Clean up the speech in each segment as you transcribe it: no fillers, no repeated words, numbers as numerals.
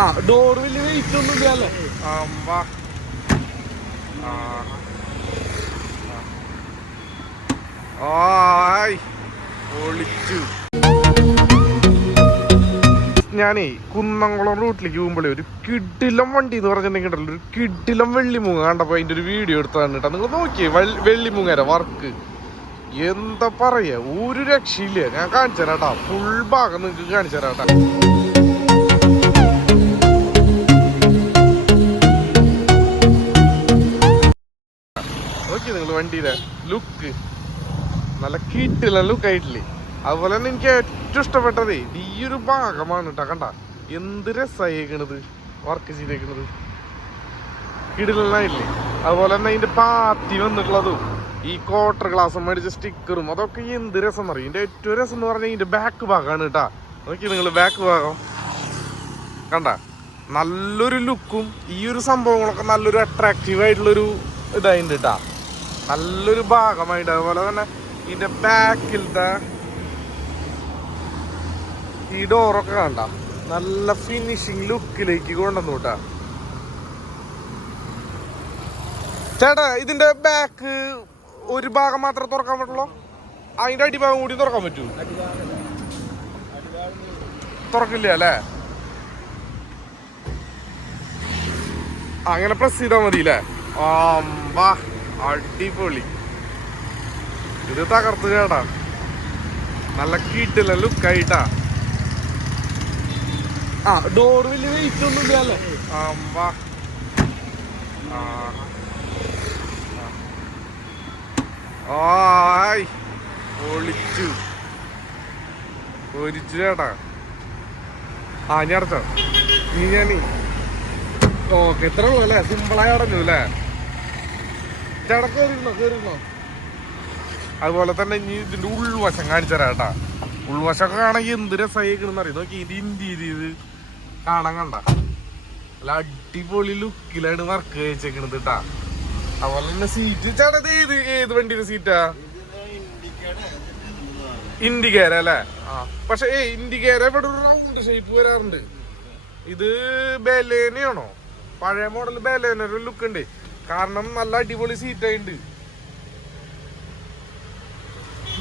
ആ ഡോർ വലിയ വെയിറ്റ് ഒന്നും ഇല്ലല്ലേ? പൊളിച്ചു. ഞാനേ കുന്നംകുളം റൂട്ടിലേക്ക് പോകുമ്പോഴേ ഒരു കിടിലം വണ്ടി എന്ന് പറഞ്ഞിട്ടുണ്ടെങ്കിൽ ഒരു കിടിലം വെള്ളിമൂങ്ങ കണ്ടപ്പോ അതിന്റെ ഒരു വീഡിയോ എടുത്താണ് കേട്ടോ. നിങ്ങൾ നോക്കിയേ വെള്ളിമൂങ്ങര വർക്ക് എന്താ പറയാ, ഒരു രക്ഷയില്ല. ഞാൻ കാണിച്ചു തരാട്ടാ, ഫുൾ ഭാഗം നിങ്ങൾക്ക് കാണിച്ചു തരാട്ടാ. നോക്കിയേ നിങ്ങൾ വണ്ടിയുടെ ലുക്ക്, നല്ല കിട്ടില്ല ലുക്ക് ആയിട്ടില്ലേ. അതുപോലെ തന്നെ എനിക്ക് ഏറ്റവും ഇഷ്ടപ്പെട്ടതേ ഈ ഒരു ഭാഗമാണ് കേട്ടോ. കണ്ട എന്ത് രസമായിക്കണത്, വർക്ക് ചെയ്തേക്കണത് കിടിലായില്ലേ. അതുപോലെ തന്നെ അതിന്റെ പാത്തി വന്നിട്ടുള്ളതും ഈ ക്വാർട്ടർ ഗ്ലാസ് മേടിച്ച സ്റ്റിക്കറും അതൊക്കെ എന്ത് രസം എന്നറിയും. ഇതിന്റെ ഏറ്റവും രസം എന്ന് പറഞ്ഞാൽ ഇതിന്റെ ബാക്ക് ഭാഗമാണ് കേട്ടാ. നോക്കി നിങ്ങൾ ബാക്ക് ഭാഗം കണ്ട, നല്ലൊരു ലുക്കും ഈ ഒരു സംഭവങ്ങളൊക്കെ നല്ലൊരു അട്രാക്റ്റീവ് ആയിട്ടുള്ളൊരു ഇതായിട്ടുണ്ട് കേട്ടാ, നല്ലൊരു ഭാഗമായിട്ട്. അതുപോലെ തന്നെ ഇതിന്റെ ബാക്കിലത്തെ ഈ ഡോറൊക്കെ കണ്ട നല്ല ഫിനിഷിങ് ലുക്കിലേക്ക് കൊണ്ടുവന്നു കേട്ടാ. ചേട്ടാ ഇതിന്റെ ബാക്ക് ഒരു ഭാഗം മാത്രമേ തുറക്കാൻ പറ്റുള്ളൂ, അതിന്റെ അടിഭാഗം കൂടി തുറക്കാൻ പറ്റൂ? തുറക്കില്ല അല്ലേ? അങ്ങനെ പ്രസ് ചെയ്താൽ മതി അല്ലേ? അടിപൊളി, ഇത് തകർത്ത് ചേട്ടാ, നല്ല കീട്ടില്ല ലുക്കായിട്ടാ. ആ ഡോർ വലിയ വെയിറ്റ് ഒന്നും ഇല്ലല്ലേ? പൊളിച്ചു പൊരിച്ചു ചേട്ടാ. ഞാൻ അടച്ചോ നീ ഞാനീ ഓക്കെ ഇത്ര ഉള്ളു അല്ലേ? സിമ്പിളായി അടഞ്ഞു അല്ലേ? ചേട്ടാ കേറിയിരുന്നോ? അതുപോലെ തന്നെ ഇനി ഇതിന്റെ ഉൾവശം കാണിച്ചു തരാം കേട്ടാ. ഉൾവശമൊക്കെ കാണാൻ എന്ത് രസമായിക്കണെന്ന് അറിയാം. നോക്കി ഇത് ഇന്റീരിയർ കാണാൻ കണ്ട നല്ല അടിപൊളി ലുക്കിലാണ് വർക്ക് വെച്ചേക്കണത് കേട്ടാ. അതുപോലെ തന്നെ സീറ്റ് ചേട്ടാ ഏത് വണ്ടിയുടെ സീറ്റാ? ഇൻഡിക്കേര അല്ലേ? പക്ഷെ ഇൻഡിക്കേര ഇവിടെ ഒരു റൗണ്ട് ഷേപ്പ് വരാറുണ്ട്. ഇത് ബലേനയാണോ? പഴയ മോഡൽ ബലേന ഒരു ലുക്ക് ഉണ്ട്, കാരണം നല്ല അടിപൊളി സീറ്റായിട്ടുണ്ട്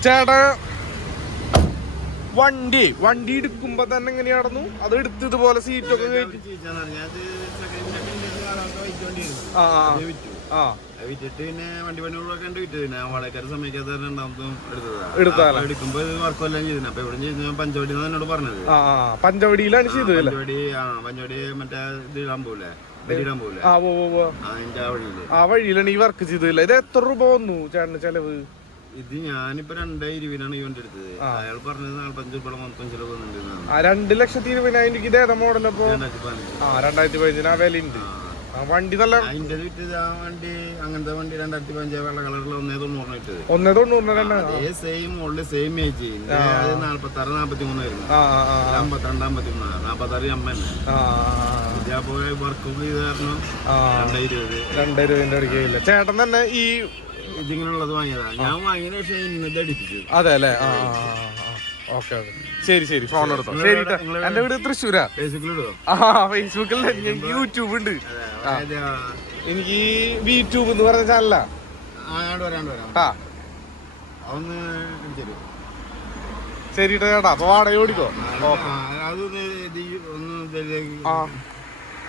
ചേട്ടാ. വണ്ടി എടുക്കുമ്പോ തന്നെ എങ്ങനെയായിരുന്നു അത് എടുത്ത് ഇതുപോലെ സീറ്റൊക്കെ കയറ്റി? വിറ്റിട്ട് പിന്നെ വണ്ടി പണികളൊക്കെ ഉണ്ട് വിറ്റത്. പിന്നെ വളരെക്കാർ സമയത്ത് രണ്ടാമതും എടുക്കുമ്പോ വർക്കെല്ലാം ചെയ്തിരുന്നു. അപ്പൊ ഇവിടെ ചെയ്ത് പഞ്ചവടി എന്നോട് പറഞ്ഞത്. പഞ്ചവടിയിലാണ് ചെയ്തത്? പഞ്ചവടി മറ്റേ ഇതിടാൻ പോവില്ലേ, ബലിയിടാൻ പോവില്ലേ, അതിന്റെ ആ വഴിയിലാണ് ഈ വർക്ക് ചെയ്തതില്ല. ഇത് എത്ര രൂപ വന്നു ചേട്ടന് ചെലവ്? ഇത് ഞാനിപ്പോ 2,20,000 ഈ വണ്ടി എടുത്തത്. അയാൾ പറഞ്ഞത് 45 രൂപ മൊത്തം ചെലവ് വന്നിട്ടുണ്ട്. 2,20,000 ഇത് ഏതാ മോഡലപ്പോ? 2015 ആ വില ഉണ്ട്. വണ്ടി നല്ല അതിന്റെ വിറ്റത്. ആ വണ്ടി അങ്ങനത്തെ വണ്ടി 2015 വെള്ള കളറിൽ 1,90 ഇട്ടത്. 1,90 സെയിം മോഡല് സെയിം ഏജ്. 46, 43 ആയിരുന്നു. 52, 53, 46 അമ്മ തന്നെ. ഇതേപോലെ വർക്ക് ചെയ്ത് കാരണം 2,20,000 ചേട്ടൻ തന്നെ ഈ ഇതിങ്ങനെയുള്ളത് വാങ്ങിയതാ. ഞാൻ വാങ്ങിയ പക്ഷേ ഇന്നത് അടിപ്പിച്ചു. അതെ അല്ലേ? ഓക്കെ ശരി ഫോൺ എടുത്തോ. ശരി, എന്റെ വീട് തൃശ്ശൂരാ. ഫേസ്ബുക്കിൽ എനിക്ക് യൂട്യൂബ് ഉണ്ട്. എനിക്ക് VTube എന്ന് പറഞ്ഞ ചാനലാ. ശരി ചേട്ടാ, അപ്പൊ വാടക ഓടിക്കോ. അതൊന്ന്